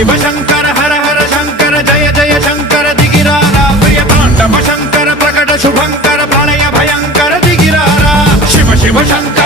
शिव शंकर हर हर शंकर जय जय शंकर दिगिरारा प्रिय तांडव शंकर प्रकट शुभंकर प्रलय भयंकर दिगिरारा शिव शिव शंकर